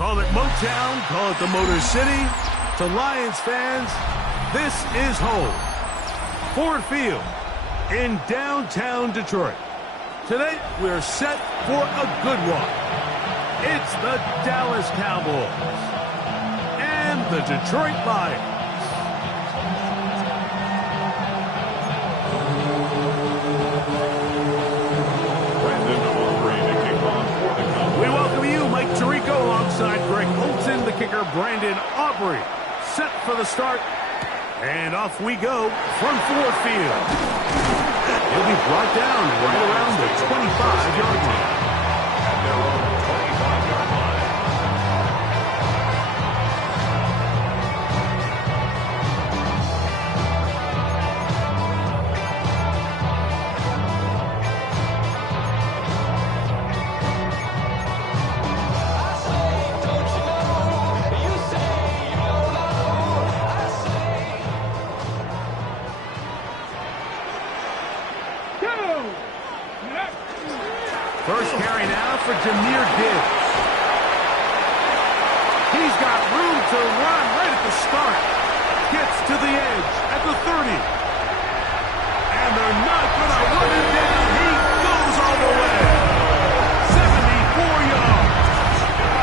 Call it Motown, call it the Motor City. To Lions fans, this is home. Ford Field in downtown Detroit. Today, we're set for a good one. It's the Dallas Cowboys and the Detroit Lions. Alongside Greg Olson, the kicker Brandon Aubrey. Set for the start. And off we go from Ford Field. He'll be brought down right around the 25-yard line. At their own 25-yard line. First carry now for Jahmyr Gibbs. He's got room to run right at the start. Gets to the edge at the 30. And they're not going to run him down. He goes all the way. 74 yards.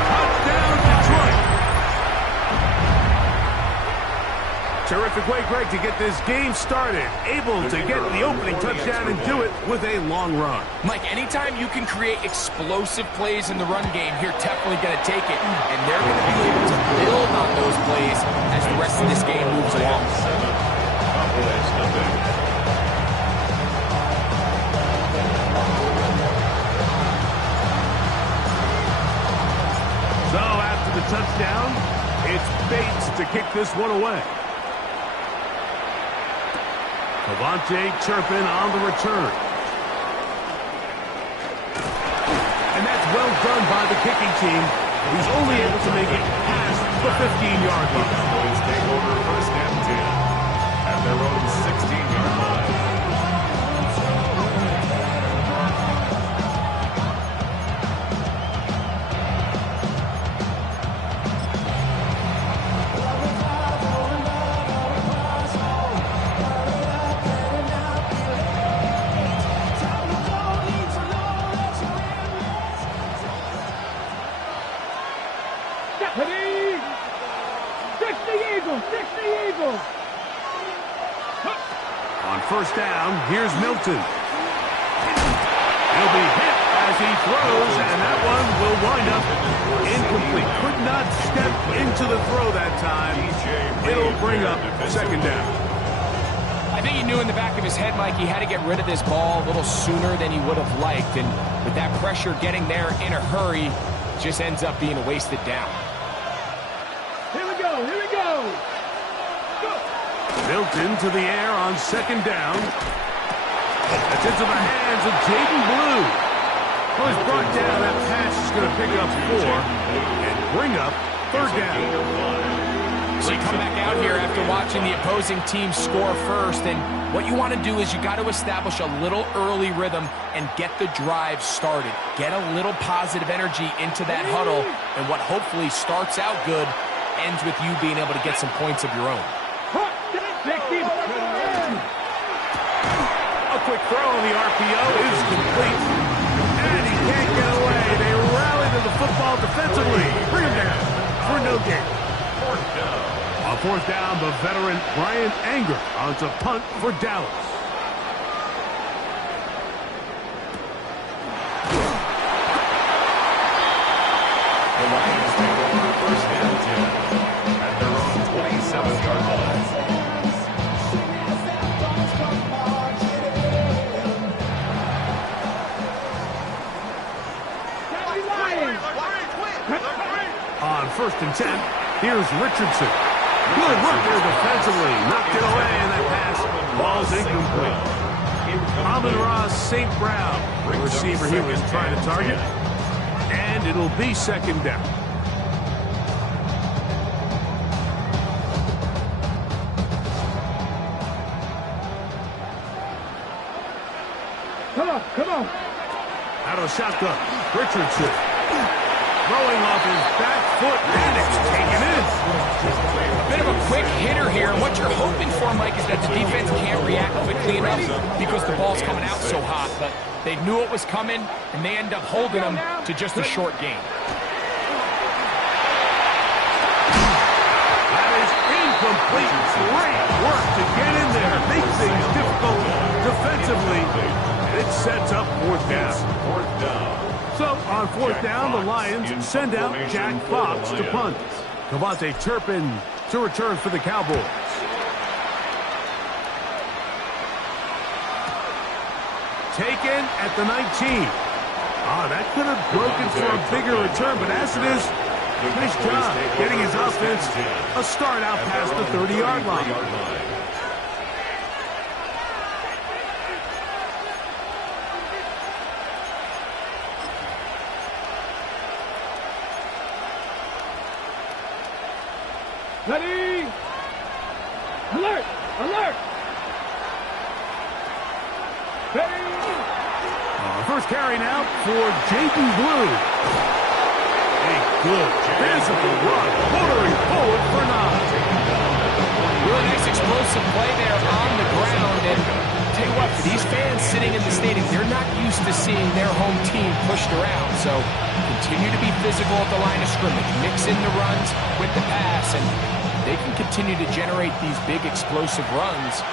Touchdown, Detroit. Terrific way, Greg, to get this game started. Able to get the opening touchdown and do it with a long run. Mike, anytime you can create explosive plays in the run game, you're definitely going to take it. And they're going to be able to build on those plays as the rest of this game moves along. So after the touchdown, it's Bates to kick this one away. Devontae Turpin on the return. And that's well done by the kicking team, who's only able to make it past the 15-yard line. Cowboys take over first and 10 at their own 16-yard line. On first down, here's Milton. He'll be hit as he throws, and that one will wind up incomplete. Could not step into the throw that time. It'll bring up second down. I think he knew in the back of his head, Mike, he had to get rid of this ball a little sooner than he would have liked. And with that pressure getting there in a hurry, just ends up being a wasted down. Here we go, here we go. Milton to the air on second down. That's into the hands of Jaden Blue. Well, he's brought down. That pass is going to pick up 4 and bring up third down. So you come back out here after watching the opposing team score first, and what you want to do is you got to establish a little early rhythm and get the drive started. Get a little positive energy into that huddle, and what hopefully starts out good ends with you being able to get some points of your own. A quick throw on the RPO is complete. And he can't get away. They rally to the football defensively. Bring him down for no gain. On fourth down, the veteran Brian Anger onto punt for Dallas. The Lions take over first and 10 at their own 27-yard line. On first and 10, here's Richardson. Good work there defensively. Knocked it away, and that pass ball's incomplete. Amon-Ra St. Brown, the receiver he was trying to target. And it'll be second down. Come on, come on. Out of the shotgun, Richardson. Throwing off his back foot, and it's taken in. A bit of a quick hitter here, and what you're hoping for, Mike, is that the defense can't react quickly enough because the ball's coming out so hot. But they knew it was coming, and they end up holding them to just a short gain. That is incomplete. Great work to get in there. Makes things difficult defensively. It sets up fourth down. So, on fourth down, the Lions send out Jack Fox to punt. Cavante Turpin to return for the Cowboys. Taken at the 19. That could have broken for a bigger return, but as it is, nice job getting his offense a start out past the 30-yard line. Ready! Alert! Alert! Ready! First carry now for Jaden Blue. A good physical run, motoring forward for 9. Really nice explosive play there on the ground. And tell you what, for these fans sitting in the stadium, they're not used to seeing their home team pushed around. So continue to be physical at the line of scrimmage. Mix in the runs with the pass, and they can continue to generate these big explosive runs.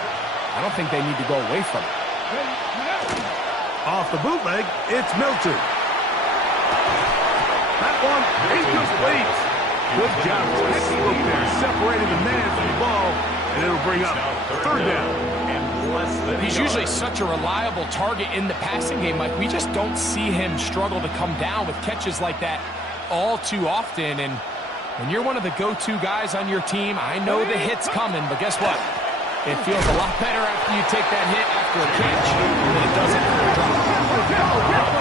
I don't think they need to go away from it. Off the bootleg, it's Milton. That one incomplete. Good job. Textbook there, separating the man from the ball, and it'll bring up third down. He's usually such a reliable target in the passing game, Mike. We just don't see him struggle to come down with catches like that all too often. And when you're one of the go-to guys on your team, I know the hit's coming, but guess what? It feels a lot better after you take that hit after a catch than it does after a drop.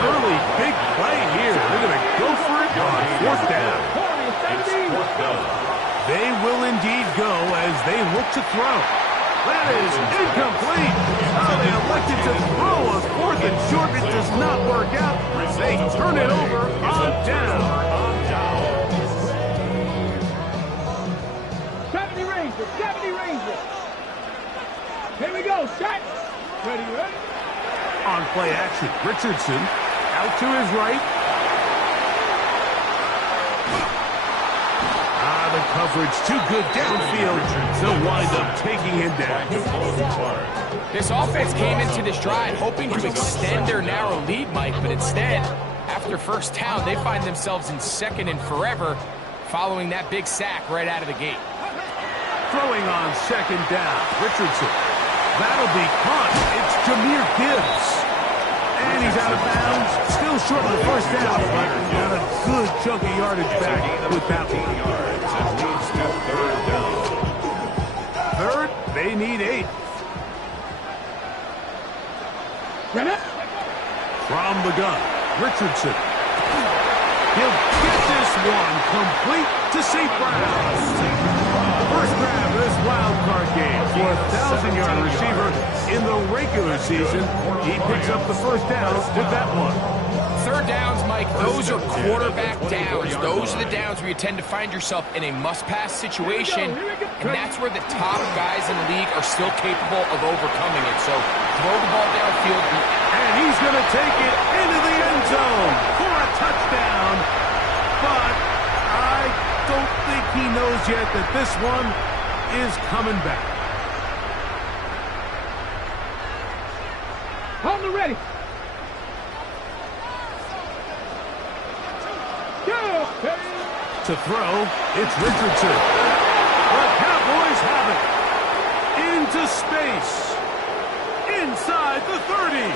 Early big play here. They're going to go for it on fourth down. They will indeed go as they look to throw. That is incomplete. They elected to throw a fourth and short. It does not work out. They turn it over on down. 70 Rangers! 70 Rangers! Here we go, set! Ready, ready? On play action, Richardson out to his right. The coverage too good downfield. They'll wind up taking him down. This offense came into this drive hoping to extend their narrow lead, Mike, but instead, after first down, they find themselves in second and forever following that big sack right out of the gate. Throwing on second down, Richardson. That'll be caught. It's Jahmyr Gibbs. And he's out of bounds. Still short of the first down, but got a good chunk of yardage back with that one. Third, they need 8. From the gun, Richardson. He'll get this one complete to St. Brown. First grab of this wild card game for a 1,000-yard receiver in the regular season. He picks up the first down with that one. Third downs, Mike, those are quarterback downs. Those are the downs where you tend to find yourself in a must-pass situation, and that's where the top guys in the league are still capable of overcoming it. So throw the ball downfield. And he's going to take it into the end zone for a touchdown. But I don't think he knows yet that this one is coming back. On the ready. To throw, it's Richardson. The Cowboys have it. Into space. Inside the 30.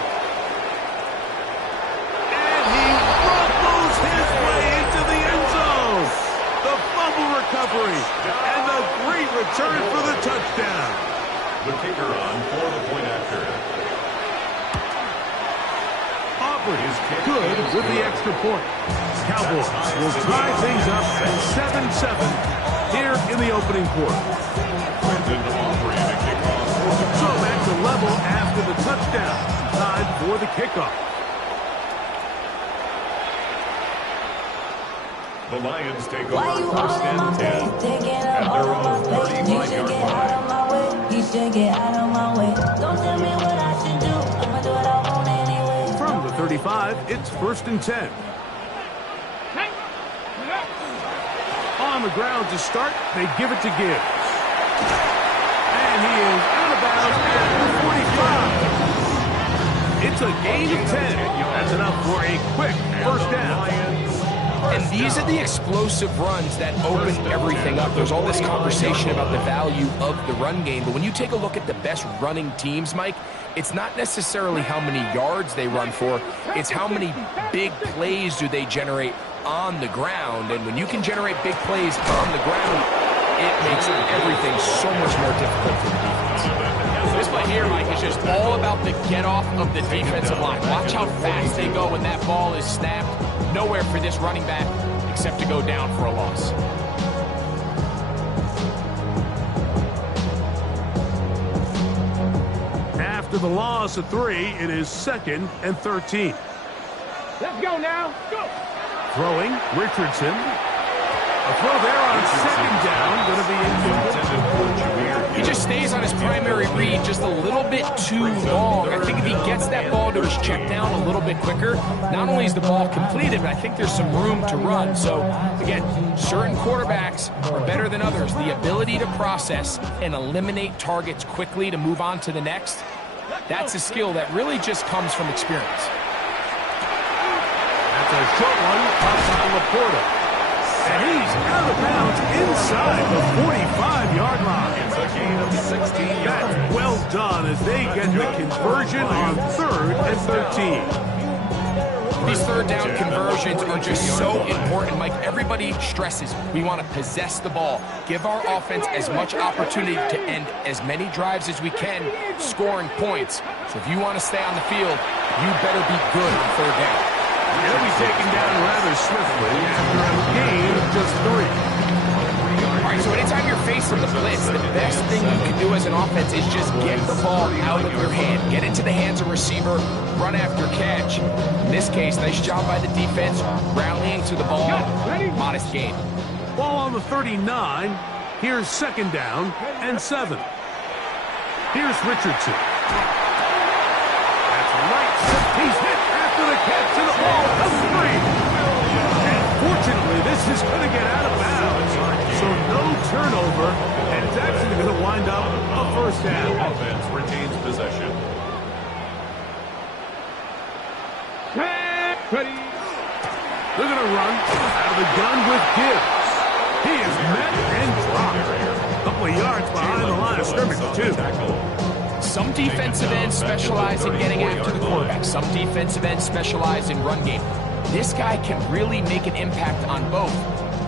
And he rumbles his way into the end zone. The fumble recovery. And the great return for the touchdown. The kicker on for the point after. Aubrey is good with the extra point. Cowboys will tie things up at 7-7 here in the opening quarter. So back to level after the touchdown. Time for the kickoff. The Lions take over first and 10 at their own 35-yard line. You should get out of my way. Don't tell me what I should do. I'ma do what I want anyway. From the 35, it's first and 10. On the ground to start, they give it to Gibbs. And he is out of bounds at the 45. It's a gain of 10. That's enough for a quick first down. And these are the explosive runs that open everything up. There's all this conversation about the value of the run game, but when you take a look at the best running teams, Mike, it's not necessarily how many yards they run for, it's how many big plays do they generate on the ground. And when you can generate big plays on the ground, it makes everything so much more difficult for the defense. This play here, Mike, is just all about the get-off of the defensive line. Watch how fast they go when that ball is snapped. Nowhere for this running back except to go down for a loss. After the loss of 3, it is 2nd and 13. Let's go now. Go. Throwing, Richardson. A throw there on 2nd down, going to be incomplete. He just stays on his primary read just a little bit too long. I think if he gets that ball to his check down a little bit quicker, not only is the ball completed, but I think there's some room to run. So, again, certain quarterbacks are better than others. The ability to process and eliminate targets quickly to move on to the next, that's a skill that really just comes from experience. That's a short one, caught by Laporta. And he's out of bounds inside the 45-yard line. It's a gain of 16 yards. That's well done as they get the conversion on 3rd and 13. These third down conversions are just so important, Mike. Everybody stresses we want to possess the ball, give our offense as much opportunity to end as many drives as we can, scoring points. So if you want to stay on the field, you better be good on third down. He'll be taken down rather swiftly after a gain of just 3. All right, so anytime you're facing the blitz, the best thing you can do as an offense is just get the ball out of your hand. Get into the hands of receiver, run after catch. In this case, nice job by the defense, rallying to the ball, modest gain. Ball on the 39. Here's 2nd down and 7. Here's Richardson. That's right. He's hit after the catch to the ball. Comes free. And fortunately, this is going to get out of bounds. So no turnover, and it's actually going to wind up a first down. Offense retains possession. Ready. They're going to run out of the gun with Gibbs. He is met and dropped. A couple of yards behind the line of scrimmage, too. Some defensive ends specialize in getting after the quarterback. Some defensive ends specialize in run game. This guy can really make an impact on both,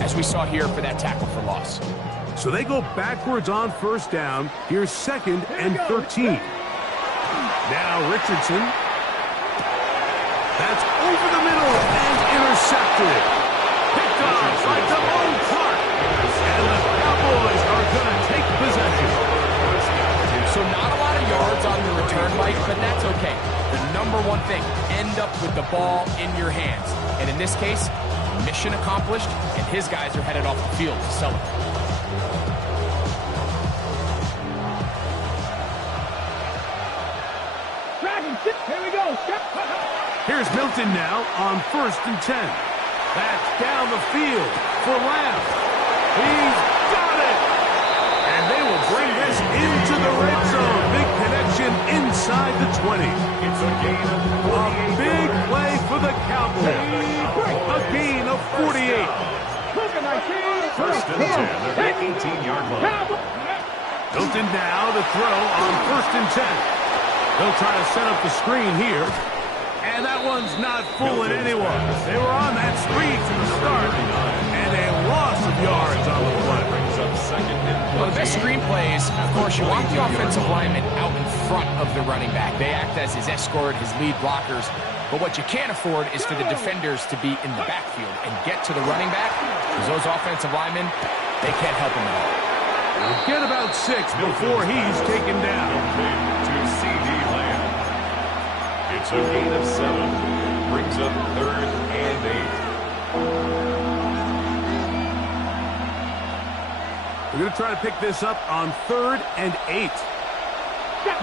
as we saw here for that tackle for loss. So they go backwards on first down. Here's 2nd and 13. Now Richardson. That's over the middle and intercepted. Picked off by Devon Clark. And the Cowboys are going to take possession. So not a lot of yards on the return, Mike, but that's okay. The number one thing, end up with the ball in your hands. And in this case, mission accomplished, and his guys are headed off the field to celebrate. Here we go. Here's Milton now on 1st and 10. That's down the field for Lamb. He's got it! And they will bring this into the red zone. Big connection inside the 20. It's a gain of A big play for the Cowboys. A gain of 48. first and 10 at the 18-yard line. Milton now to throw on 1st and 10. They'll try to set up the screen here. And that one's not fooling anyone. They were on that screen to the start. And a loss of yards on the play. Well, the best screen plays, of course, you want the offensive lineman out in front of the running back. They act as his escort, his lead blockers. But what you can't afford is for the defenders to be in the backfield and get to the running back, because those offensive linemen, they can't help him at all. We'll get about 6 before he's taken down. To C.D. Lamb. It's a gain of 7. Brings up 3rd and 8. We're going to try to pick this up on 3rd and 8.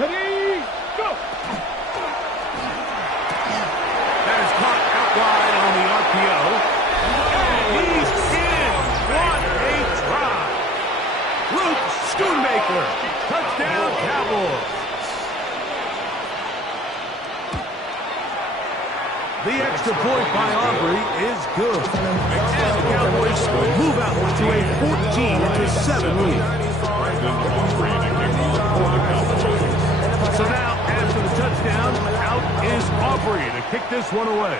Ready, go! That is caught out wide on the RPO. And he's in. What a try. Luke Schoonmaker. Touchdown, Cowboys. The extra point by Aubrey is good. And the Cowboys move out to a 14-7 lead. So now, after the touchdown, out is Aubrey to kick this one away.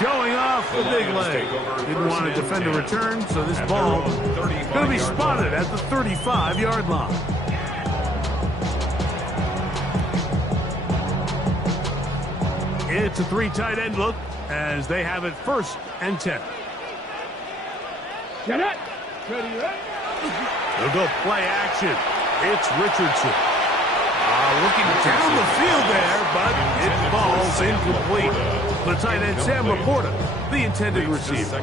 Showing off the big leg. Didn't want to defend a return, so this ball is going to be spotted at the 35-yard line. It's a 3 tight end look as they have it 1st and 10. Get it! Ready, ready? They'll go play action. It's Richardson. Looking down the field there, but it falls incomplete. The tight end, Sam Laporta, the intended receiver.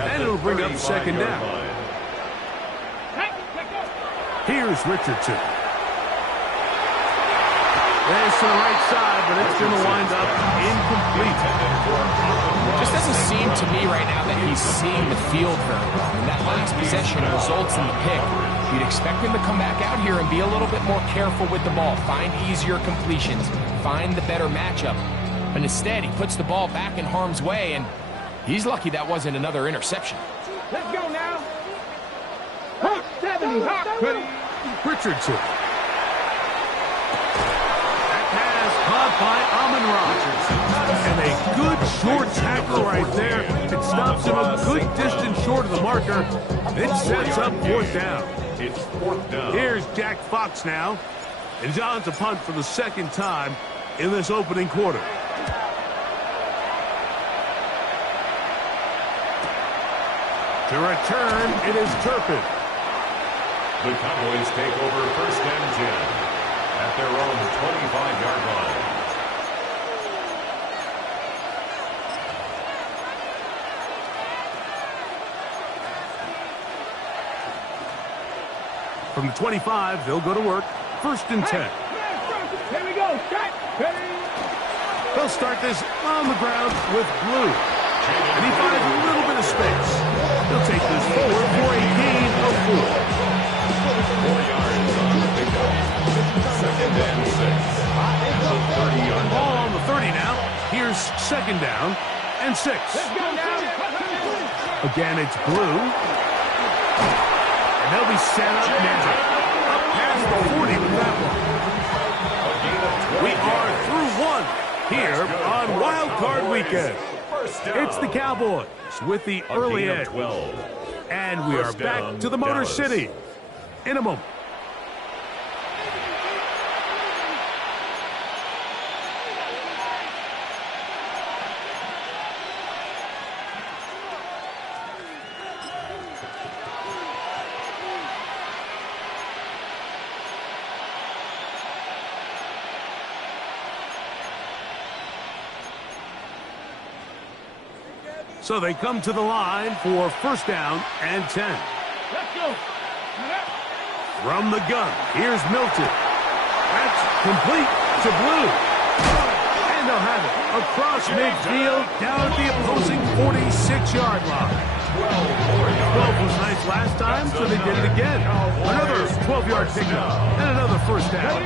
And it'll bring up 2nd down. Here's Richardson. There's to the right side, but it's going to wind up incomplete. Just doesn't seem to me right now that he's seeing the field very well. And that last possession results in the pick. You'd expect him to come back out here and be a little bit more careful with the ball, find easier completions, find the better matchup. But instead, he puts the ball back in harm's way, and he's lucky that wasn't another interception. Let's go now. Hawk 70, Hawk 20. Richardson. Caught by Amon-Ra. And a good short tackle right there. It stops him a good distance short of the marker. It sets up 4th down. It's 4th down. Here's Jack Fox now. And John's a punt for the 2nd time in this opening quarter. To return, it is Turpin. The Cowboys take over 1st and 10. At their own 25-yard line. From the 25, they'll go to work. 1st and 10. Here we go. Start. Ready. They'll start this on the ground with Blue. And he finds a little bit of space. He'll take this forward for a gain of 4. 4 yards on the pickup. 2nd and 6. At the 30-yard Ball line. on the 30 now. Here's 2nd down and 6. Let's go now. Again, it's Blue. And they'll be set up now. Up past the 40 with that one. We are through 1 here on Wild Card Weekend. It's the Cowboys with the early edge. And we are back to the Motor City in a moment. So they come to the line for 1st down and 10. Let's go. From the gun, here's Milton. That's complete to Blue. And they'll have it across midfield down at the opposing 46-yard line. 12 was nice last time, so they did it again. Another 12-yard pickup and another 1st down.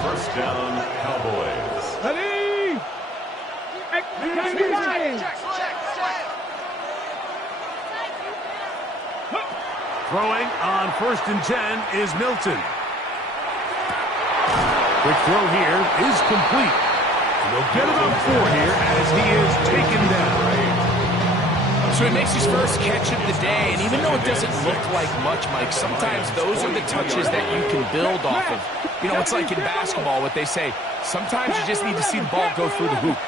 1st down, Cowboys. Ready. Throwing on 1st and 10 is Milton. Quick throw here is complete. And they'll get about 4 here as he is taken down. So he makes his first catch of the day, and even though it doesn't look like much, Mike, sometimes those are the touches that you can build off of. You know, it's like in basketball, what they say, sometimes you just need to see the ball go through the hoop.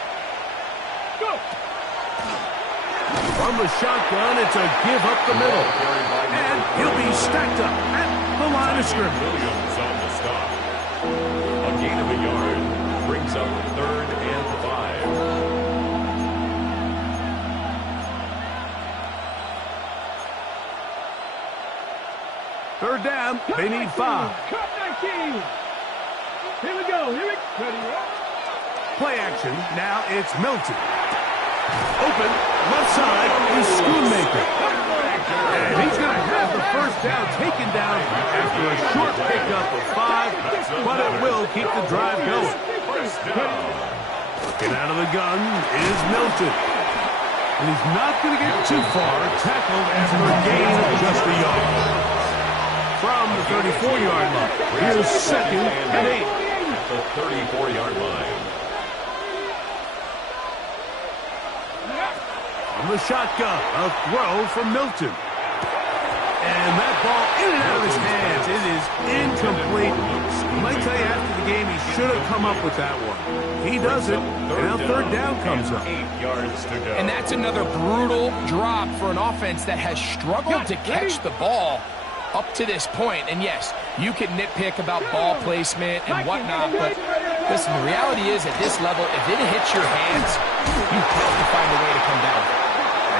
From the shotgun, it's a give up the middle. And he'll be stacked up at the line of scrimmage. Williams on the stop. A gain of a yard brings up 3rd and 5. Third down, they need 5. Cut 19. Here we go. Ready, roll. Play action. Now it's Milton. Open. Left side is Schoonmaker. And he's going to have the first down taken down after a short pickup of 5, but it will keep the drive going. Looking out of the gun is Milton. And he's not going to get too far. Tackled after a gain of just a yard. From the 34-yard line, here's 2nd and 8. At the 34-yard line. From the shotgun, a throw from Milton. And that ball in and out of his hands. It is incomplete. I might tell you after the game he should have come up with that one. He doesn't, and now third down comes up. 8 yards to go. And that's another brutal drop for an offense that has struggled to catch the ball up to this point. And yes, you can nitpick about ball placement and whatnot, but listen, the reality is at this level, if it hits your hands, you have to find a way to come down.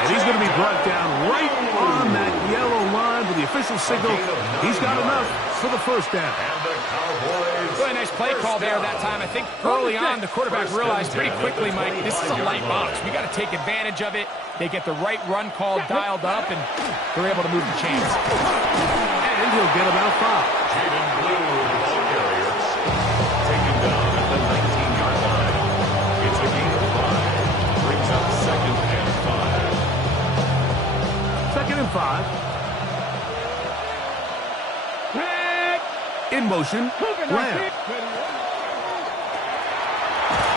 And he's going to be brought down right on that yellow line with the official signal. He's got enough for the first down. And the Cowboys. Really nice play call there that time. I think early on the quarterback realized pretty quickly, Mike, this is a light box. We got to take advantage of it. They get the right run call dialed up, and they're able to move the chains. And he'll get about 5. Jaden Blue, the ball carrier, taken down at the 19-yard line. It's a gain of 5. Brings up 2nd and 5. 2nd and 5. In motion, Lamb.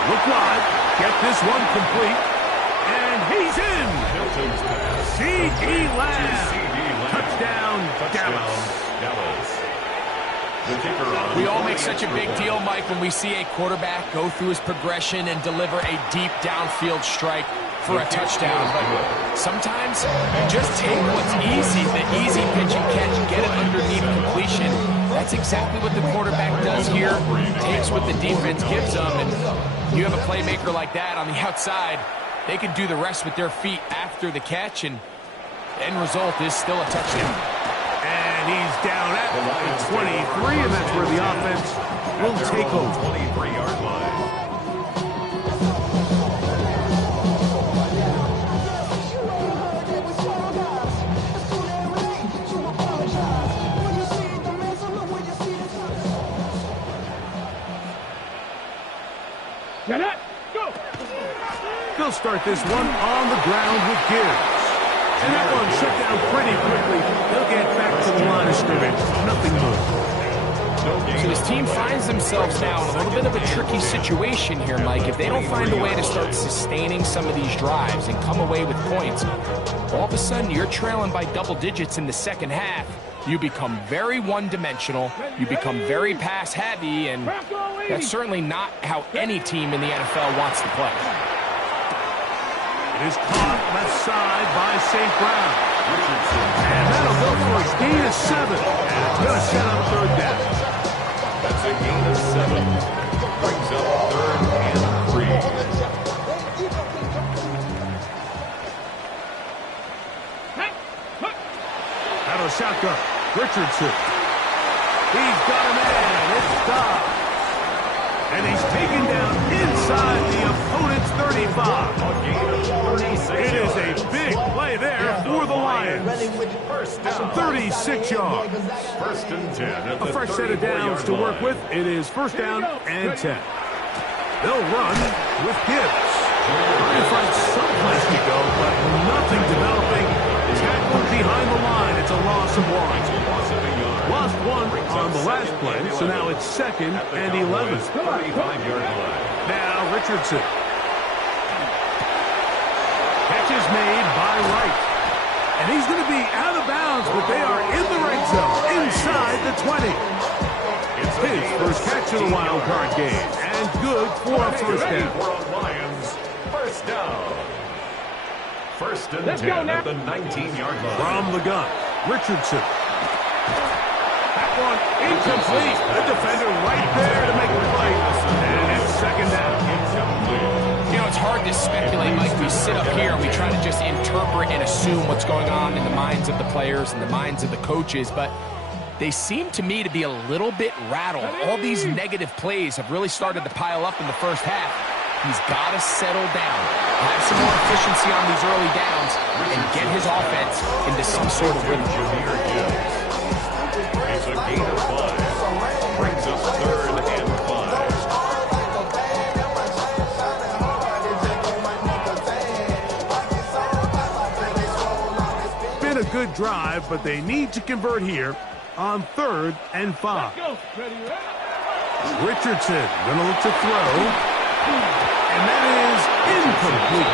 Look wide, get this one complete, and he's in. Milton's pass. C.D. Lamb. Touchdown, Dallas. The kicker on. We all make such a big deal, Mike, when we see a quarterback go through his progression and deliver a deep downfield strike for a touchdown. But sometimes you just take what's easy, the easy pitch and catch, get it underneath completion. That's exactly what the quarterback does here. Takes what the defense gives them, and you have a playmaker like that on the outside. They can do the rest with their feet after the catch, and the end result is still a touchdown. And he's down at the 23, and that's where the offense will take over. 23-yard line. Get it, go! They'll start this one on the ground with Gibbs. And that one shut down pretty quickly. They'll get back to the line of scrimmage. Nothing more. So his team finds themselves now in a little bit of a tricky situation here, Mike. If they don't find a way to start sustaining some of these drives and come away with points, all of a sudden you're trailing by double digits in the second half. You become very one-dimensional. You become very pass-heavy, and that's certainly not how any team in the NFL wants to play. It is caught left side by St. Brown. And that'll go for a gain of 7. And it's going to set up third down. That's a gain of 7. Brings up 3rd and 3. Out of the shotgun, Richardson. He's got a man. It's stopped. And he's taken down inside the opponent's 35. It is a big play there for the Lions. 36 yards. 1st and 10. A fresh set of downs to work with. It is 1st down and 10. They'll run with Gibbs. Trying to find some place to go, but nothing developing. Tackled behind the line. It's a loss of 1. Lost 1 on the last play, so now it's 2nd and 11. 35-yard line. Now Richardson. Catch is made by Wright. And he's going to be out of bounds, but they are in the right zone, inside the 20. It's his first catch of the wild card game, and good for a first down. Lions, 1st down. 1st and 10 at the 19-yard line. From the gun, Richardson. That one incomplete. The defender right there to make the play. And it's 2nd down. You know, it's hard to speculate, Mike. We sit up here and we try to just interpret and assume what's going on in the minds of the players and the minds of the coaches, but they seem to me to be a little bit rattled. All these negative plays have really started to pile up in the first half. He's got to settle down, have some more efficiency on these early downs, and get his offense into some sort of rhythm. It's a gain of 5. Brings up 3rd and 5. Been a good drive, but they need to convert here on 3rd and 5. Richardson gonna look to throw, and that is incomplete.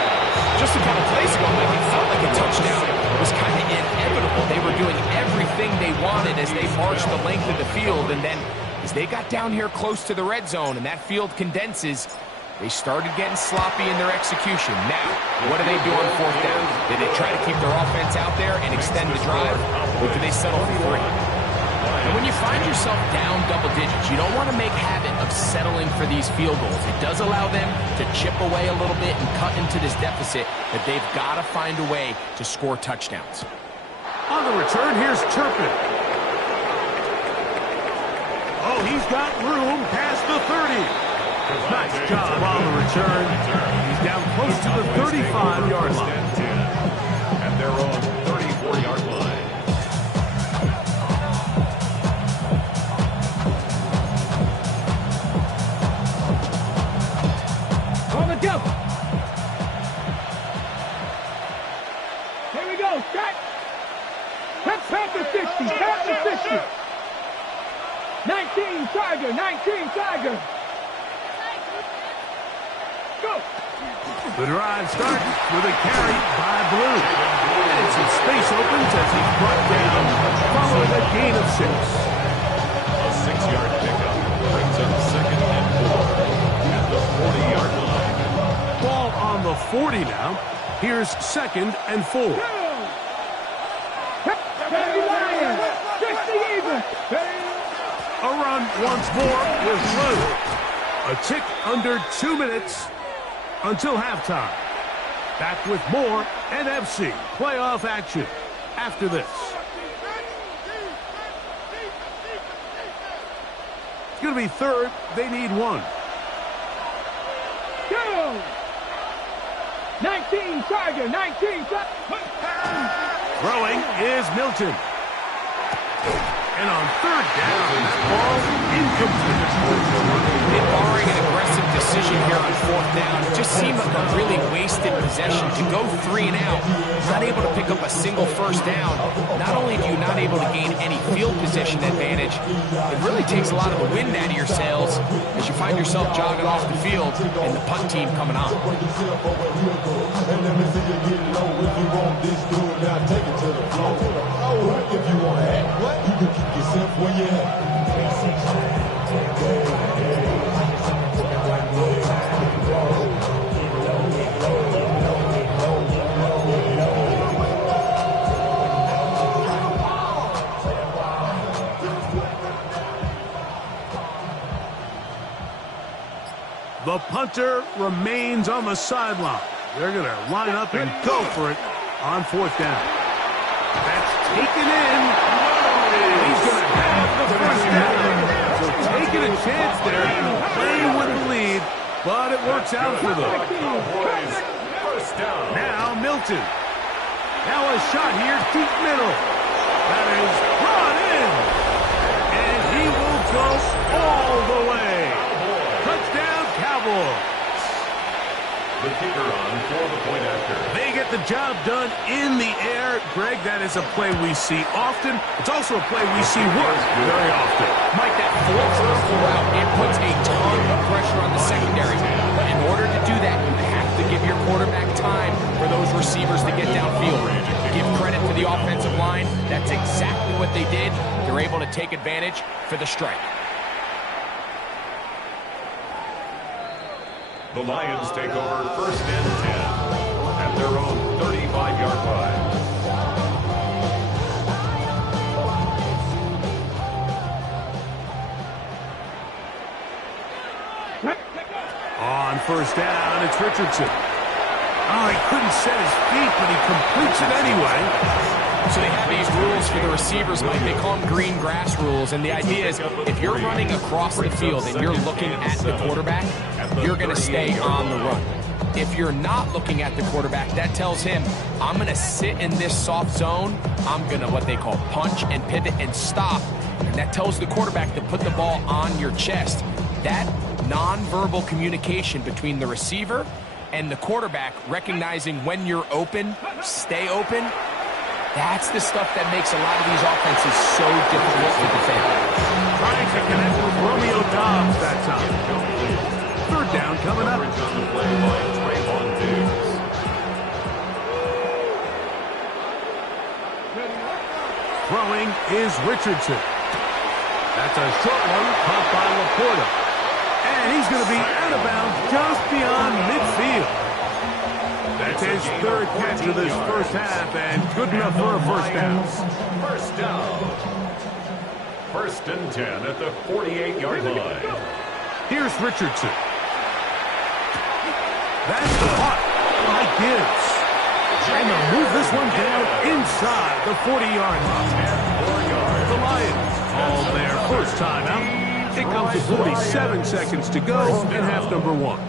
Just a couple plays ago, Mike, it felt like a touchdown was kind of inevitable. They were doing everything they wanted as they marched the length of the field, and then as they got down here close to the red zone and that field condenses, they started getting sloppy in their execution. Now, what do they do on 4th down? Did they try to keep their offense out there and extend the drive, or do they settle for 3? And when you find yourself down double digits, you don't want to make habit of settling for these field goals. It does allow them to chip away a little bit and cut into this deficit, but they've got to find a way to score touchdowns. On the return, here's Turpin. Oh, he's got room past the 30. Nice job on the return. He's down close to the 35-yard line. At their own 34-yard line. On the jump. Here we go. Shot. Panther 60. Panther 60. 19 Tiger. 19 Tiger. Go. The drive starts with a carry by Blue. And some space opens as he's brought down following a gain of 6. A 6-yard pickup brings up 2nd and 4 at the 40-yard line. Ball on the 40 now. Here's 2nd and 4. Hey, Lions. 60 even. A run once more with Blue. A tick under 2 minutes until halftime. Back with more NFC playoff action after this. It's going to be 3rd. They need 1. Go. 19 Tiger. 19 Tiger. Throwing is Milton. And on 3rd down, ball incomplete. And barring an aggressive decision here on 4th down, it just seemed like a really wasted possession to go 3 and out, not able to pick up a single 1st down. Not only do you not able to gain any field position advantage, it really takes a lot of the wind out of your sails as you find yourself jogging off the field and the punt team coming on. The punter remains on the sideline. They're going to line up and go for it on 4th down. That's taken in. He's going to have the 1st down. So taking a chance there, playing with the lead, but it works out for them. Cowboys, 1st down. Now Milton. Now a shot here, deep middle. That is brought in. And he will go all the way. Touchdown, Cowboys. The kicker on for the point after. They get the job done in the air. Greg, that is a play we see often. It's also a play we see work very often. Mike, that 4th vertical route, it puts a ton of pressure on the secondary. But in order to do that, you have to give your quarterback time for those receivers to get downfield. Give credit to the offensive line. That's exactly what they did. They're able to take advantage for the strike. The Lions take over 1st and 10 at their own 35-yard line. On 1st down, it's Richardson. Oh, he couldn't set his feet, but he completes it anyway. So they have these rules for the receivers, Mike. They call them green grass rules. And the idea is if you're running across the field and you're looking at the quarterback, you're going to stay on the run. If you're not looking at the quarterback, that tells him, I'm going to sit in this soft zone. I'm going to what they call punch and pivot and stop. And that tells the quarterback to put the ball on your chest. That nonverbal communication between the receiver and the quarterback, recognizing when you're open, stay open, that's the stuff that makes a lot of these offenses so difficult to defend. Trying to connect with Romeo Dobbs that time. Third down coming up. Throwing is Richardson. That's a short one caught by Laporta. And he's going to be out of bounds just beyond midfield. That's his third catch of this first half and good enough for a first down. First down. First and 10 at the 48-yard line. Here's Richardson. That's the punt by Gibbs. And they'll move this one down inside the 40-yard line. The Lions call their first timeout. It comes to 47 seconds to go in half number one.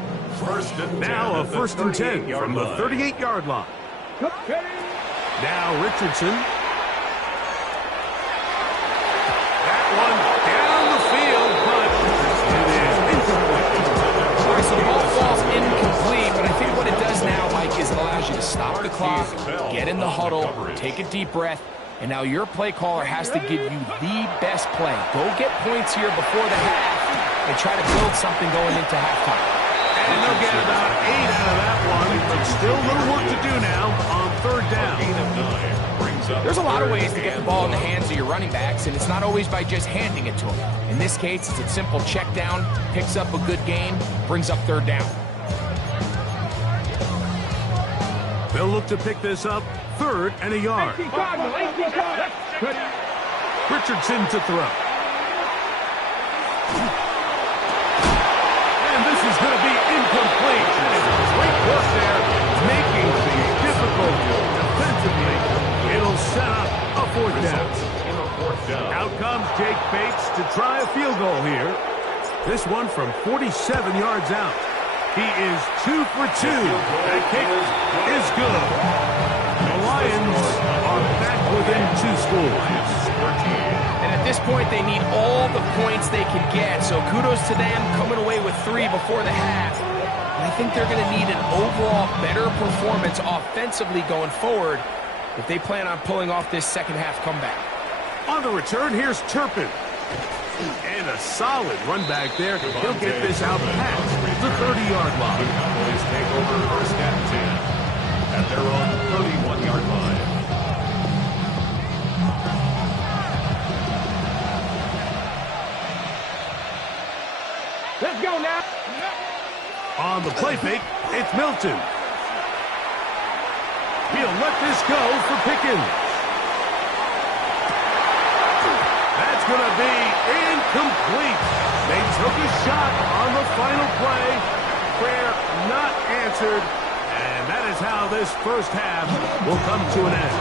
Now a first and 10 from the 38-yard line. Now Richardson. That one down the field, but it is incomplete. All right, so the ball falls incomplete, but I think what it does now, Mike, is it allows you to stop the clock, get in the huddle, take a deep breath, and now your play caller has to give you the best play. Go get points here before the half and try to build something going into halftime. And they'll get about 8 out of that one, but still a little work to do now on third down. There's a lot of ways to get the ball in the hands of your running backs, and it's not always by just handing it to them. In this case, it's a simple check down, picks up a good gain, brings up third down. They'll look to pick this up, third and a yard. Richardson to throw. And this is going to be incomplete. Great work there, making things difficult defensively. It'll set up a fourth down. Out comes Jake Bates to try a field goal here. This one from 47 yards out. He is 2 for 2. That kick is good. The Lions are back within 2 scores. And at this point, they need all the points they can get. So kudos to them coming away with 3 before the half. And I think they're going to need an overall better performance offensively going forward if they plan on pulling off this second half comeback. On the return, here's Turpin. And a solid run back there. He'll get this out past the 30-yard line. The Cowboys take over first and 10 at their own 31-yard line. Let's go now. On the play fake, it's Milton. He'll let this go for Pickens. That's going to be incomplete. They took a shot on the final play. Prayer not answered. And that is how this first half will come to an end.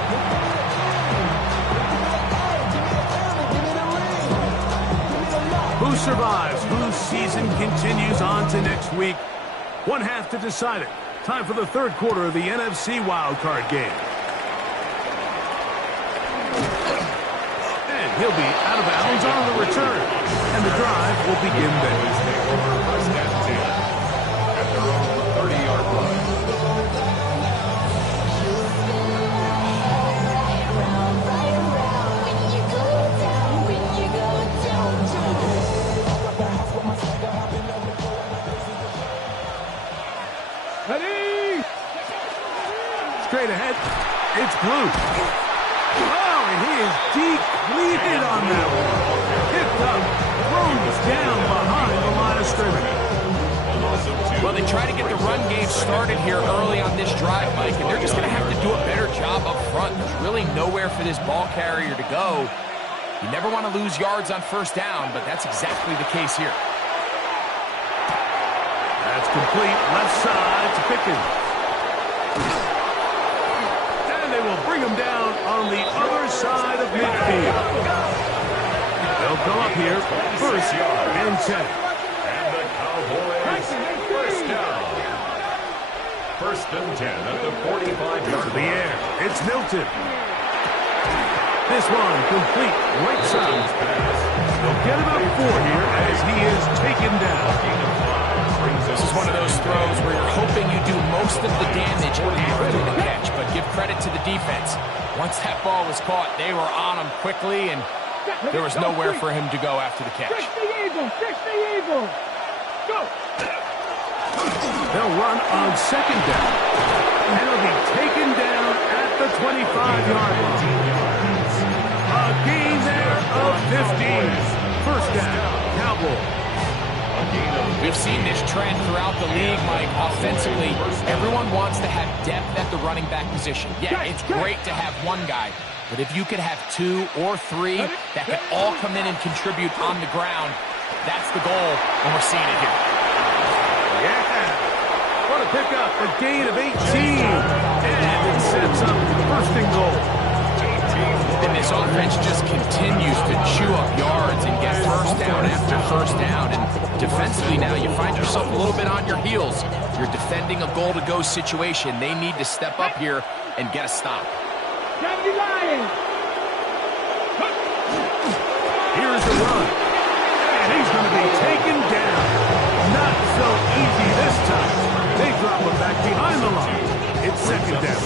Who survives? Whose season continues on to next week? One half to decide it. Time for the third quarter of the NFC wildcard game. And he'll be out of bounds on the return. And the drive will begin then. Take over first and 10 at their own 30-yard line. Straight ahead, it's Blue. Oh, and he is depleted on that one. Picked up, thrown down behind the line of scrimmage. Well, they try to get the run game started here early on this drive, Mike, and they're just going to have to do a better job up front. There's really nowhere for this ball carrier to go. You never want to lose yards on first down, but that's exactly the case here. That's complete, left side to Pickens. And they will bring bring him down on the other side of midfield. They'll come up here, 1st and 10. And the Cowboys, first down. 1st and 10 at the 45-yard The line. air, it's Milton. This one complete right side. They'll get about 4 here as he is taken down. This is one of those throws where you're hoping you do most of the damage after the catch, but give credit to the defense. Once that ball was caught, they were on him quickly, and there was nowhere for him to go after the catch. 60 Eagles, 60 Eagles. Go. They'll run on 2nd down. And it'll be taken down at the 25-yard line. A gain there of 15. 1st down, Cowboys. We've seen this trend throughout the league, Mike. Offensively, everyone wants to have depth at the running back position. Yeah, it's great to have one guy, but if you could have 2 or 3 that could all come in and contribute on the ground, that's the goal, and we're seeing it here. Yeah. What a pickup, a gain of 18. And it sets up 1st and goal. And this offense just continues to chew up yards and get 1st down after 1st down. And defensively now, you find yourself a little bit on your heels. You're defending a goal-to-go situation. They need to step up here and get a stop. 70 Lions. Here's the run. And he's going to be taken down. Not so easy this time. They drop him back behind the line. It's 2nd down.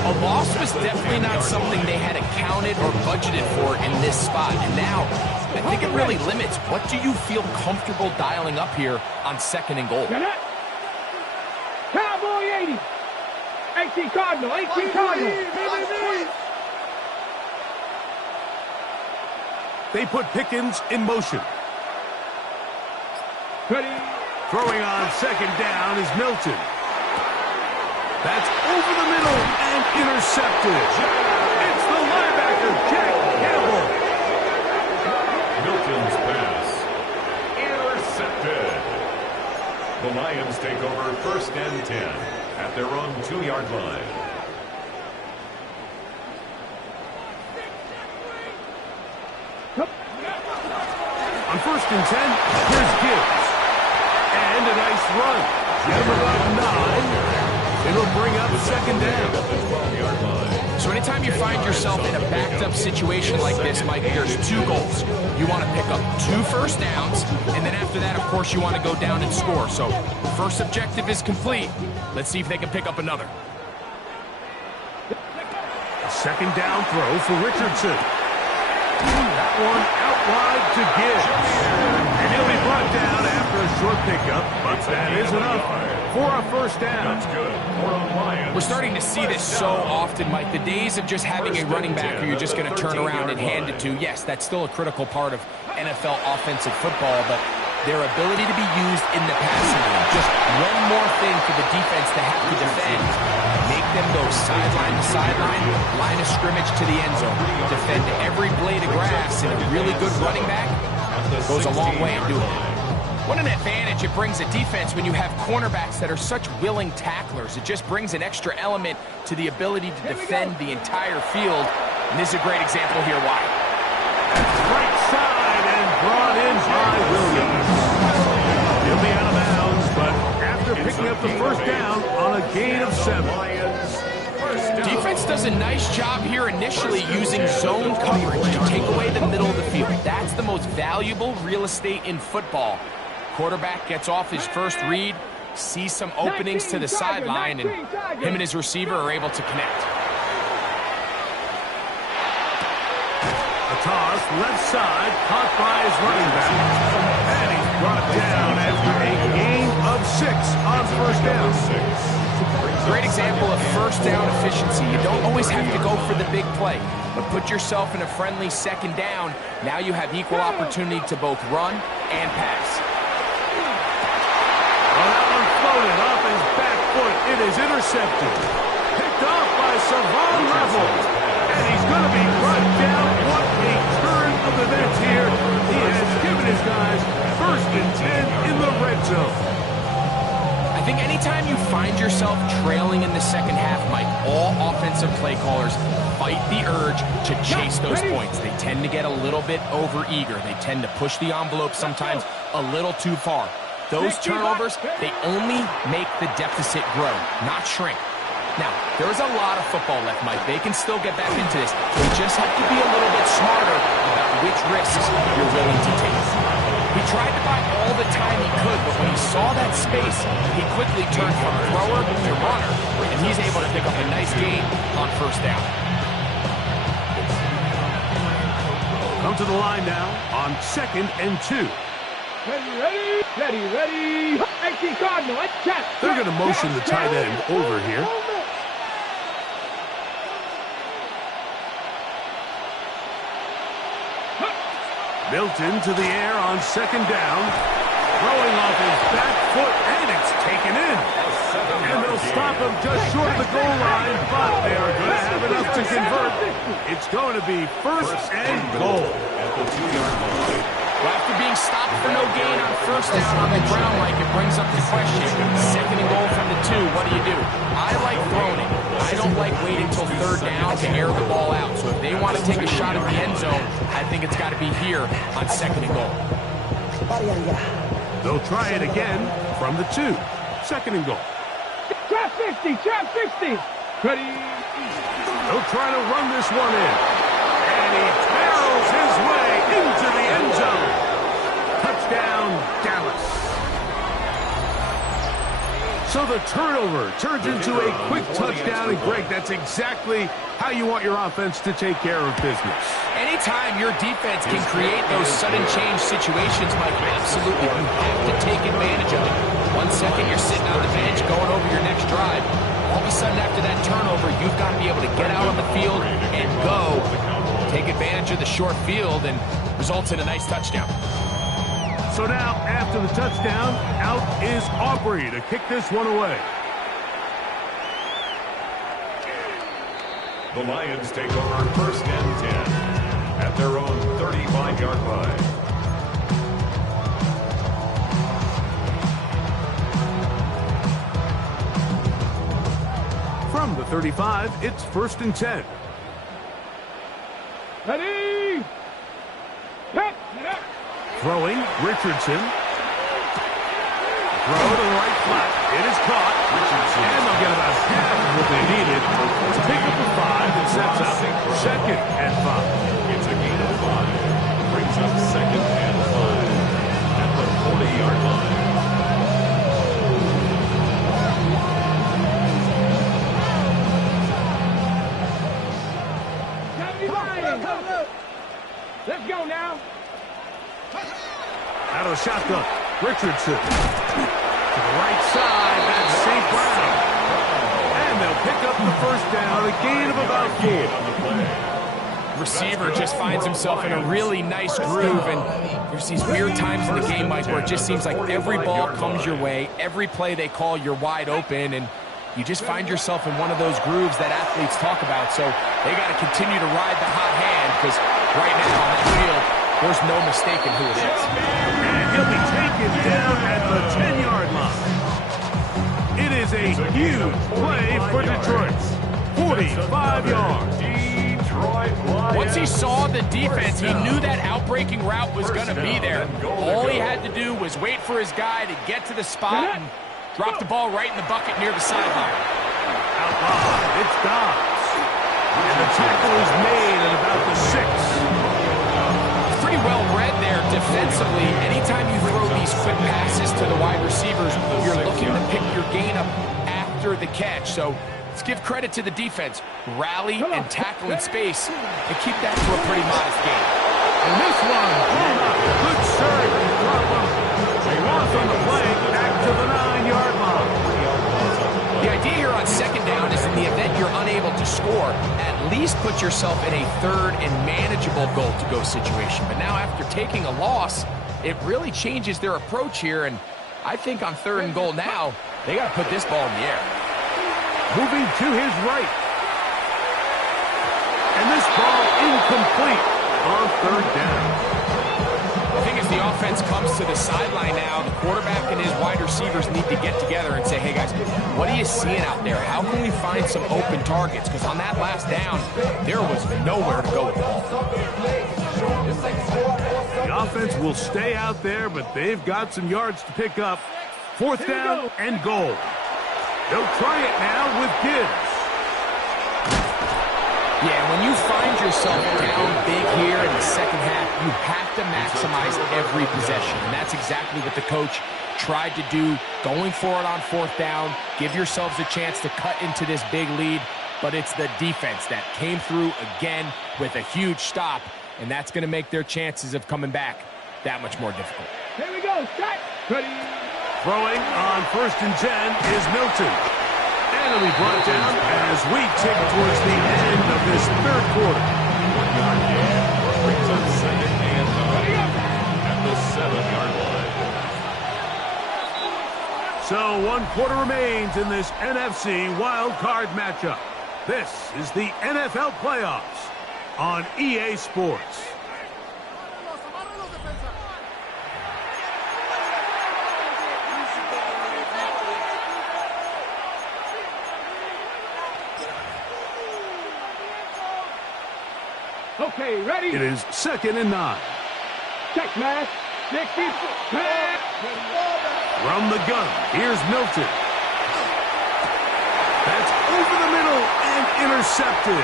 A loss was definitely not something they had accounted or budgeted for in this spot. And now, I think it really limits what do you feel comfortable dialing up here on 2nd and goal. Cowboy 80. 18 Cardinal, 18 Cardinal. They put Pickens in motion. Ready. Throwing on 2nd down is Milton. That's over the middle and intercepted. It's the linebacker, Jack Campbell. Milton's pass intercepted. The Lions take over 1st and 10 at their own 2-yard line. On 1st and 10, here's Gibbs. And a nice run. Get him about 9. It'll bring up 2nd down. So anytime you find yourself in a backed-up situation like this, Mike, there's 2 goals. You want to pick up 2 1st downs, and then after that, of course, you want to go down and score. So 1st objective is complete. Let's see if they can pick up another. A 2nd down throw for Richardson. That one out wide to Gibbs. And he'll be brought down after a short pickup, but that is enough for a 1st down. That's good for a Lions. We're starting to see this so often, Mike. The days of just having a running back who you're just going to turn around and hand it to, yes, that's still a critical part of NFL offensive football, but their ability to be used in the passing game. Just one more thing for the defense to have to defend. Make them go sideline to sideline, line of scrimmage to the end zone. Defend every blade of grass, and a really good running back goes a long way in doing it. What an advantage it brings a defense when you have cornerbacks that are such willing tacklers. It just brings an extra element to the ability to defend the entire field. And this is a great example here why. Right side and brought in by Williams. He'll be out of bounds, but after picking up the 1st down on a gain of 7. Defense does a nice job here initially using zone coverage to take away the middle of the field. That's the most valuable real estate in football. Quarterback gets off his 1st read, sees some openings to the sideline, and him and his receiver are able to connect. A toss, left side, caught by his running back. And he's brought down after a gain of 6 on 1st down. Great example of 1st down efficiency. You don't always have to go for the big play, but put yourself in a friendly 2nd down. Now you have equal opportunity to both run and pass. Well, that one floated off his back foot. It is intercepted. Picked off by Savon Level. And he's going to be brought down. What a turn of events here. He has given his guys 1st and 10 in the red zone. I think anytime you find yourself trailing in the second half, Mike, all offensive play callers fight the urge to chase those points. They tend to get a little bit over-eager. They tend to push the envelope sometimes a little too far. Those turnovers, they only make the deficit grow, not shrink. Now, there's a lot of football left, Mike. They can still get back into this. You just have to be a little bit smarter about which risks you're willing to take. He tried to buy all the time he could, but when he saw that space, he quickly turned from thrower to runner, and he's able to pick up a nice gain on first down. Come to the line now on 2nd and 2. Ready. 18 Cardinal, check. They're going to motion the tight end over here. Built into the air on 2nd down. Throwing off his back foot, and it's taken in. And they'll stop him just short of the goal line, but they are going to have enough to convert. It's going to be 1st and goal. At the 2-yard line. Well, after being stopped for no gain on first down on the ground, Mike, it brings up the question. 2nd and goal from the 2, what do? I like throwing it. I don't like waiting till 3rd down to air the ball out. So if they want to take a shot at the end zone, I think it's got to be here on 2nd and goal. They'll try it again from the 2. 2nd and goal. Trap 60. Ready. They'll try to run this one in. And he barrels his way into the end zone. Touchdown, Dallas. So the turnover turns into a quick touchdown, and Greg, that's exactly how you want your offense to take care of business. Anytime your defense can create those sudden change situations, Mike, absolutely, you have to take advantage of it. 1 second, you're sitting on the bench going over your next drive. All of a sudden, after that turnover, you've got to be able to get out on the field and go. Take advantage of the short field and results in a nice touchdown. So now, after the touchdown, out is Aubrey to kick this one away. The Lions take over 1st and 10 at their own 35-yard line. From the 35, it's 1st and 10. Ready. Hit. Throwing, Richardson. Throw to the right flat. It is caught. Richardson. And they'll get about half of what they needed to pick up the 5 that sets up 2nd and 5. It's a gain of 5. Brings up 2nd and 5 at the 40-yard line. Let's go now. Out of shotgun, Richardson. To the right side, that's St. Brown. And they'll pick up the 1st down, a gain of about 4. Receiver just finds himself in a really nice groove, and there's these weird times in the game, Mike, where it just seems like every ball comes your way, every play they call, you're wide open, and you just find yourself in one of those grooves that athletes talk about. So they got to continue to ride the hot hand, because right now on that field, there's no mistaking who it is. And he'll be taken down at the 10-yard line. It is a huge play for Detroit. 45 yards. Once he saw the defense, he knew that outbreaking route was going to be there. All he had to do was wait for his guy to get to the spot and drop the ball right in the bucket near the sideline. Outlawed. It's Dobbs. And the tackle is made at about the 6. It's pretty well read there defensively. Anytime you throw these quick passes to the wide receivers, you're looking to pick your gain up after the catch. So let's give credit to the defense. Rally and tackle in space and keep that to a pretty modest gain. And this one, good serve. They lost on the play back to the 9-yard line. The idea here on 2nd down is in the event you're unable to score, at least put yourself in a 3rd and manageable goal-to-go situation. But now after taking a loss, it really changes their approach here. And I think on 3rd and goal now, they got to put this ball in the air. Moving to his right. And this ball incomplete on 3rd down. If think as the offense comes to the sideline now, the quarterback and his wide receivers need to get together and say, hey, guys, what are you seeing out there? How can we find some open targets? Because on that last down, there was nowhere to go with the ball. The offense will stay out there, but they've got some yards to pick up. Fourth down and goal. They'll try it now with Gibbs. Yeah, when you find yourself down big here in the second half, you have to maximize every possession. And that's exactly what the coach tried to do, going for it on fourth down. Give yourselves a chance to cut into this big lead. But it's the defense that came through again with a huge stop. And that's going to make their chances of coming back that much more difficult. Here we go. Set. Ready. Throwing on 1st and 10 is Milton. And it'll be brought down as we tick towards the end of this third quarter. 1 yard gain brings up 2nd and 9 at the 7-yard line. So 1 quarter remains in this NFC wild card matchup. This is the NFL playoffs on EA Sports. Okay, ready? It is 2nd and 9. Check, man. 60. From the gun, here's Milton. That's over the middle and intercepted.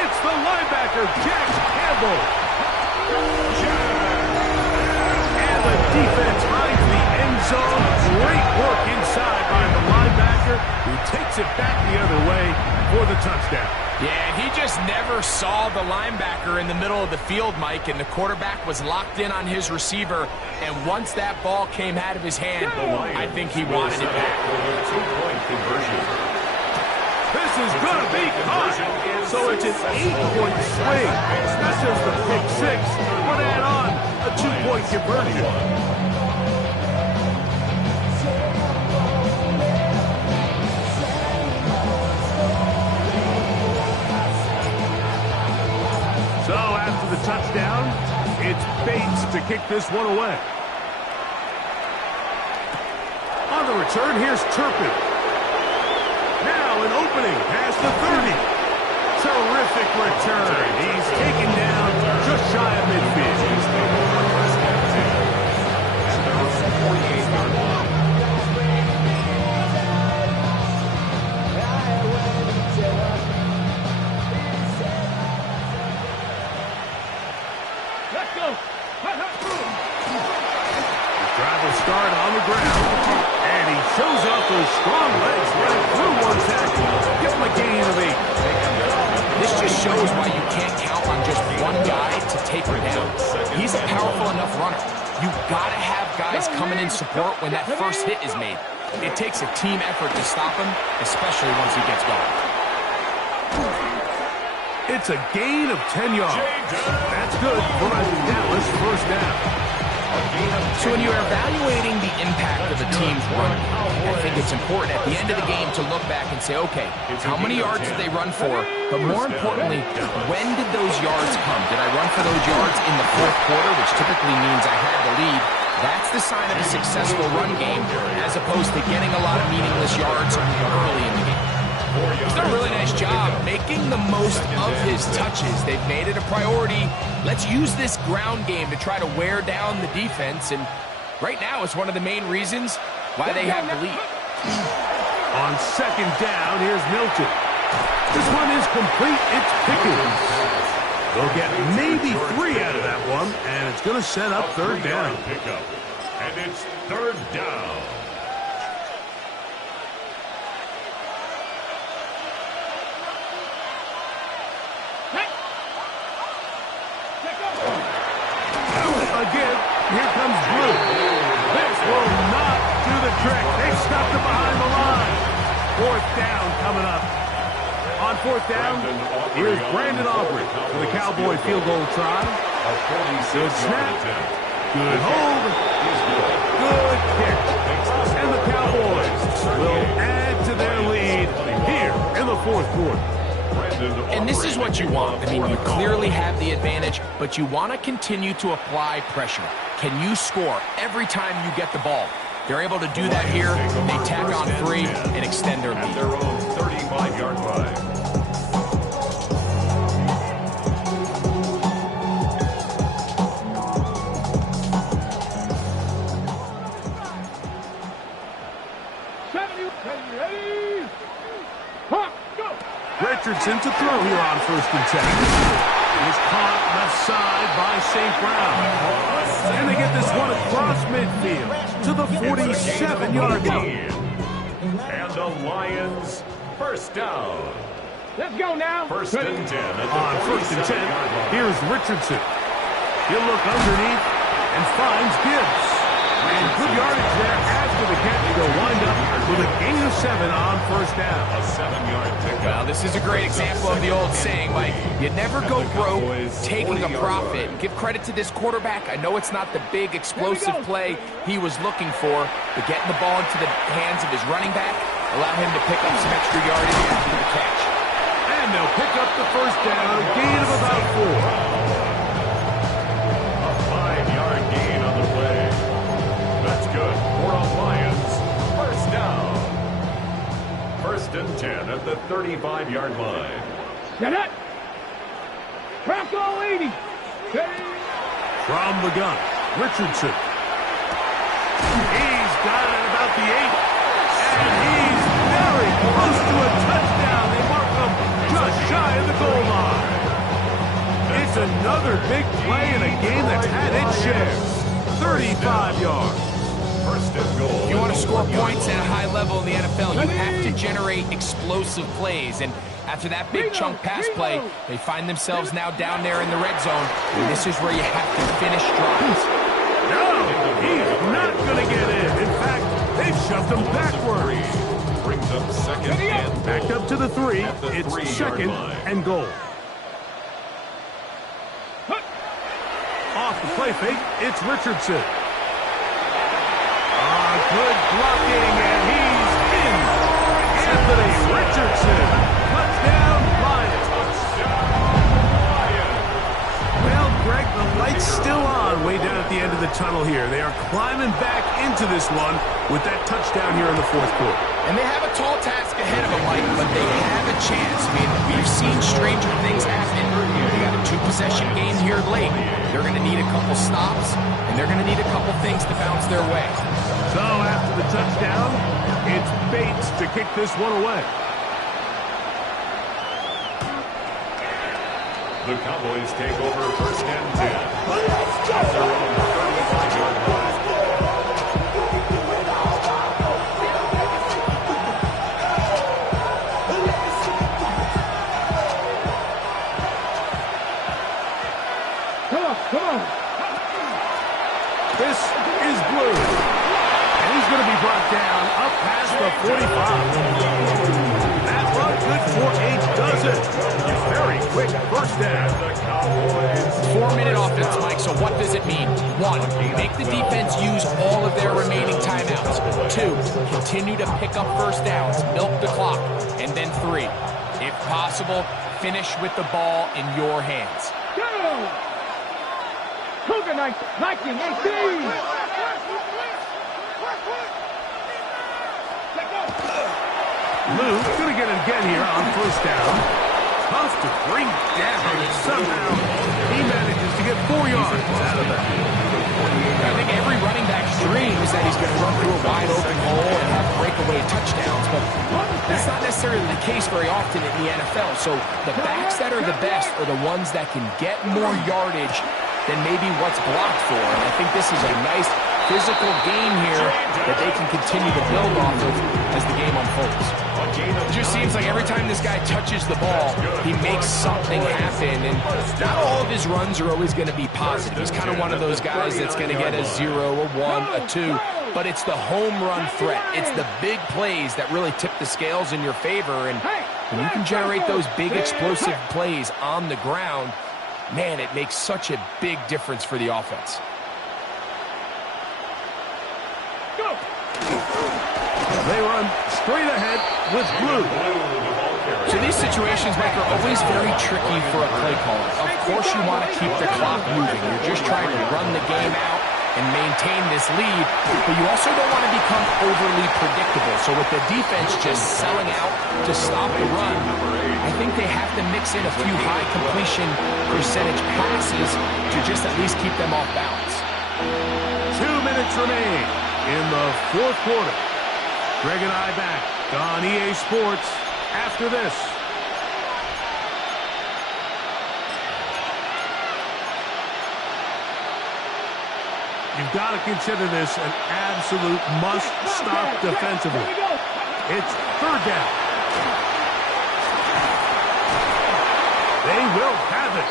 It's the linebacker, Jack Campbell. And the defense finds the end zone. Great work inside by the linebacker, who takes it back the other way for the touchdown. Yeah, he just never saw the linebacker in the middle of the field, Mike, and the quarterback was locked in on his receiver, and once that ball came out of his hand, I think he wanted it back. 2-point conversion. This is going to be caught. So it's an 8-point swing. Not just the pick six, but add on a 2-point conversion. So after the touchdown, it's Bates to kick this one away. On the return, here's Turpin. Now an opening past the 30. Terrific return. He's taken down just shy of midfield. Let's go. The drive will start on the ground. And he shows off those strong legs running through one tackle. Give him a gain of 8. This just shows why you can't count on just one guy to take him down. He's a powerful enough runner. You've got to have guys coming in support when that first hit is made. It takes a team effort to stop him, especially once he gets going. It's a gain of 10 yards. That's good for a Dallas first down. So when you're evaluating the impact of a team's run, I think it's important at the end of the game to look back and say, okay, how many yards did they run for? But more importantly, when did those yards come? Did I run for those yards in the fourth quarter, which typically means I had the lead? That's the sign of a successful run game, as opposed to getting a lot of meaningless yards early in the game. He's done a really nice job making the most of his touches. They've made it a priority. Let's use this ground game to try to wear down the defense. And right now, it's one of the main reasons why they have the lead. On second down, here's Milton. This one is complete. It's Pickens. They'll get maybe 3 out of that one, and it's going to set up third down. And it's third down. Again, here comes Blue. This will not do the trick. They've stopped him behind the line. Fourth down coming up. On fourth down, here's Brandon Aubrey for the Cowboy field goal try. Good snap. Good hold. Good kick. And the Cowboys will add to their lead here in the fourth quarter. And this is what you want. I mean, you clearly have the advantage, but you want to continue to apply pressure. Can you score every time you get the ball? They're able to do that here. They tack on 3 and extend their lead. At their own 35-yard line. Richardson to throw here on 1st and 10. He's caught left side by St. Brown. And they get this one across midfield to the 47-yard line. And the Lions, first down. Let's go now. 1st and 10. On 1st and 10, here's Richardson. He'll look underneath and finds Gibbs. And good yardage there after the catch. They'll wind up with a gain of 7 on 1st down. A 7-yard pickup. Well, this is a great example of the old saying, Mike, you never go broke taking a profit. Give credit to this quarterback. I know it's not the big explosive play he was looking for, but getting the ball into the hands of his running back allowed him to pick up some extra yardage after the catch. And they'll pick up the 1st down, a gain of about 4. A 5-yard gain on the play. That's good for the Lions. 1st down. 1st and 10 at the 35-yard line. Get it. Crack all 80. From the gun, Richardson. He's got it about the 8. And he's very close to a touchdown. They mark him just shy of the goal line. It's another big play in a game that's had its share. 35 yards. 1st and goal. If you want to score points at a high level in the NFL, you have to generate explosive plays. And after that big chunk pass play, they find themselves now down there in the red zone. And this is where you have to finish drives. No, he's not going to get in. In fact, they've shoved him backwards. Brings up 2nd and Back up to the 3. It's 2nd and goal. Off the play fake, it's Richardson. Good blocking, and he's in. Anthony Richardson. Touchdown, Lions. Well, Greg, the light's still on way down at the end of the tunnel here. They are climbing back into this one with that touchdown here in the 4th quarter. And they have a tall task ahead of them, Mike, but they have a chance. I mean, we've seen stranger things happen. They got a 2-possession game here late. They're going to need a couple stops, and they're going to need a couple things to bounce their way. So after the touchdown, it's Bates to kick this one away. The Cowboys take over 1st and 10. At their own 35-yard line. Come on. This is Blue. And he's going to be brought down up past the 45. That run good for 8 does it. Very quick 1st down. The Cowboys. 4-minute offense, Mike, so what does it mean? 1, make the defense use all of their remaining timeouts. 2, continue to pick up 1st downs, milk the clock. And then 3, if possible, finish with the ball in your hands. Go. Cougar 19, 18. Lou going to get it again here on 1st down. Tough to bring down, and somehow he manages to get 4 yards out of that. I think every running back's dream is that he's going to run through a wide open hole and have breakaway touchdowns, but that's not necessarily the case very often in the NFL. So the backs that are the best are the ones that can get more yardage than maybe what's blocked for. And I think this is a nice physical game here that they can continue to build off of as the game unfolds. It just seems like every time this guy touches the ball, he makes something happen, and not all of his runs are always going to be positive. He's kind of one of those guys that's going to get a 0, a 1, a 2, but it's the home run threat. It's the big plays that really tip the scales in your favor, and when you can generate those big explosive plays on the ground, man, it makes such a big difference for the offense. They run straight ahead with Blue. So these situations, Mike, are always very tricky for a play caller. Of course you want to keep the clock moving. You're just trying to run the game out and maintain this lead, but you also don't want to become overly predictable. So with the defense just selling out to stop the run, I think they have to mix in a few high completion percentage passes to just at least keep them off balance. 2 minutes remain in the fourth quarter. Greg and I back on EA Sports after this. You've got to consider this an absolute must-stop defensively. It's third down. They will have it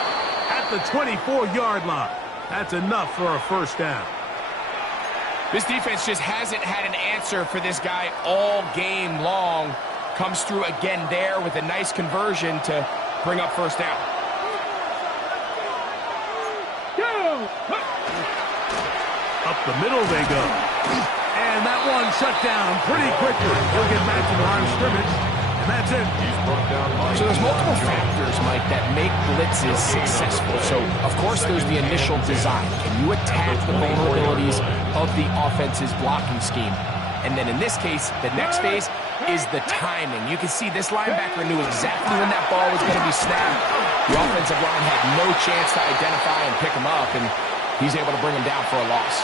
at the 24-yard line. That's enough for a first down. This defense just hasn't had an answer for this guy all game long. Comes through again there with a nice conversion to bring up first down. Up the middle they go. And that one shut down pretty quickly. He'll get back to the line of scrimmage, and that's it. So there's multiple factors, Mike, that make blitzes successful. So, of course, there's the initial design. Can you attack the vulnerabilities of the offense's blocking scheme? And then in this case, the next phase is the timing. You can see this linebacker knew exactly when that ball was going to be snapped. The offensive line had no chance to identify and pick him up, and he's able to bring him down for a loss.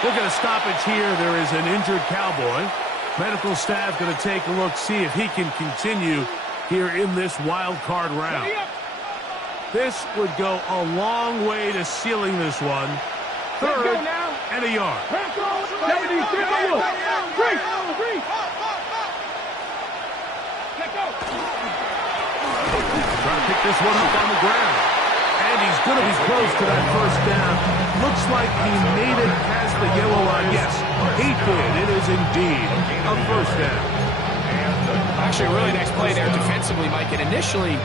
Look at a stoppage here. There is an injured Cowboy. Medical staff going to take a look, see if he can continue here in this wild card round. This would go a long way to sealing this one. Third and a yard. Trying to pick this one up on the ground. And he's going to be close to that first down. Looks like he made it past the yellow line. Yes, he did. It is indeed a first down. Actually, a really nice play there defensively, Mike. And initially,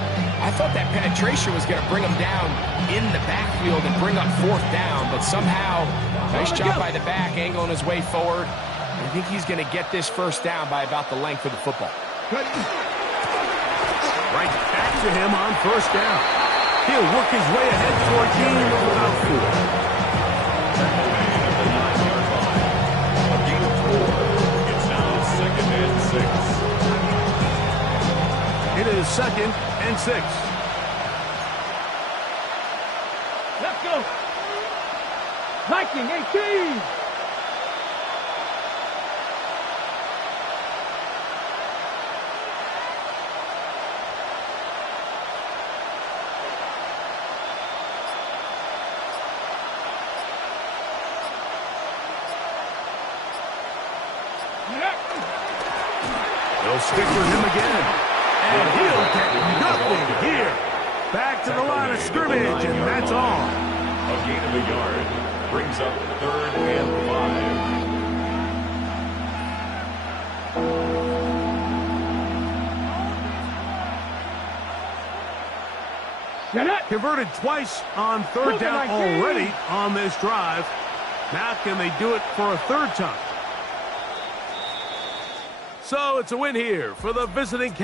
I thought that penetration was going to bring him down in the backfield and bring up fourth down. But somehow, nice job by the back, angling his way forward. I think he's going to get this first down by about the length of the football. Right back to him on first down. He'll work his way ahead for a gain of about 4. A gain of 4. It's now 2nd and 6. It is 2nd and 6. Let's go. Viking 18. They'll stick with him again. And he'll get nothing here. Back to the line of scrimmage, and that's all. A gain of a yard brings up 3rd and 5. Converted twice on third down already on this drive. Now can they do it for a third time? So it's a win here for the visiting